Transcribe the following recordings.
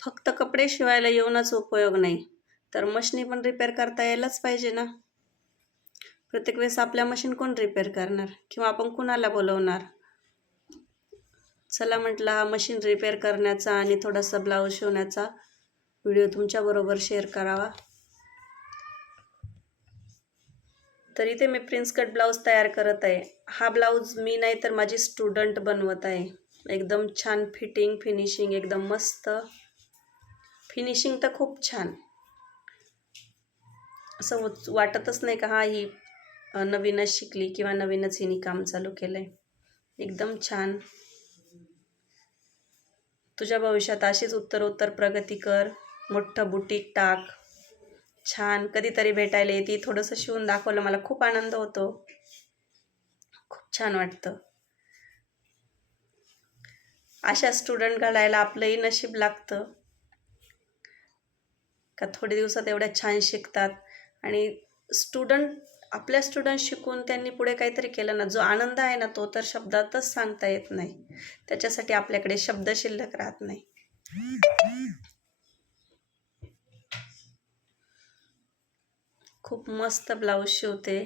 फक्त कपडे शिवायला येऊनच उपयोग नाही, तर मशिनी पण रिपेअर करता यायलाच पाहिजे ना. प्रत्येक वेळेस आपल्या मशीन कोण रिपेअर करणार किंवा आपण कुणाला बोलवणार. चला म्हटलं हा मशीन रिपेअर करण्याचा आणि थोडासा ब्लाऊज शिवण्याचा व्हिडिओ तुमच्याबरोबर शेअर करावा. तर इथे मी प्रिन्स कट ब्लाऊज तयार करत आहे. हा ब्लाऊज मी नाही तर माझी स्टुडंट बनवत आहे. एकदम छान फिटिंग, फिनिशिंग एकदम मस्त. फिनिशिंग तर खूप छान, असं वाटतच नाही का हा ही नवीनच शिकली किंवा नवीनच हिने काम चालू केलं आहे. एकदम छान. तुझ्या भविष्यात अशीच उत्तरोत्तर प्रगती कर, मोठं बुटीक टाक. छान. कधीतरी भेटायला येते. थोडंसं शिवून दाखवलं मला खूप आनंद होतो, खूप छान वाटतं. अशा स्टुडंट घडायला आपलंही नशीब लागतं का थोडे दिवसात एवढ्या छान शिकतात. आणि आपल्या स्टुडंट शिकून त्यांनी पुढे काहीतरी केलं ना, जो आनंद आहे ना तो तर शब्दातच सांगता येत नाही. त्याच्यासाठी आपल्याकडे शब्द शिल्लक राहत नाही. खूप मस्त ब्लाऊज शिवते.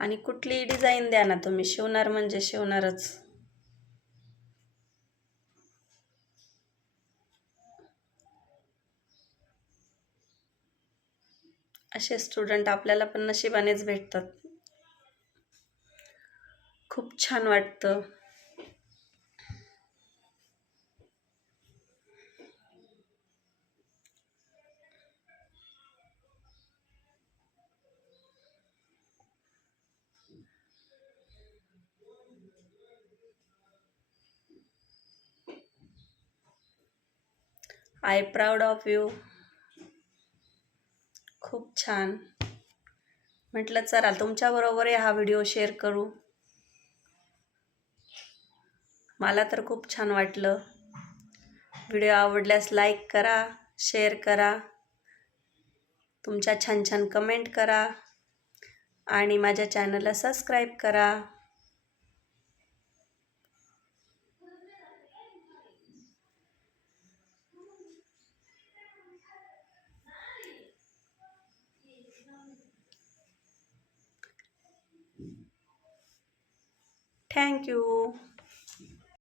आणि कुठलीही डिझाईन द्या ना तुम्ही, शिवणार म्हणजे शिवणारच. असे स्टुडंट आपल्याला पण नशिबानेच भेटतात. खूप छान वाटतं. I proud of you. खूप छान. म्हटलं चला तुमच्याबरोबरही हा व्हिडिओ शेअर करू. मला तर खूप छान वाटलं. व्हिडिओ आवडल्यास लाईक करा, शेअर करा, तुमच्या छान छान कमेंट करा आणि माझ्या चॅनलला सबस्क्राईब करा. Thank you.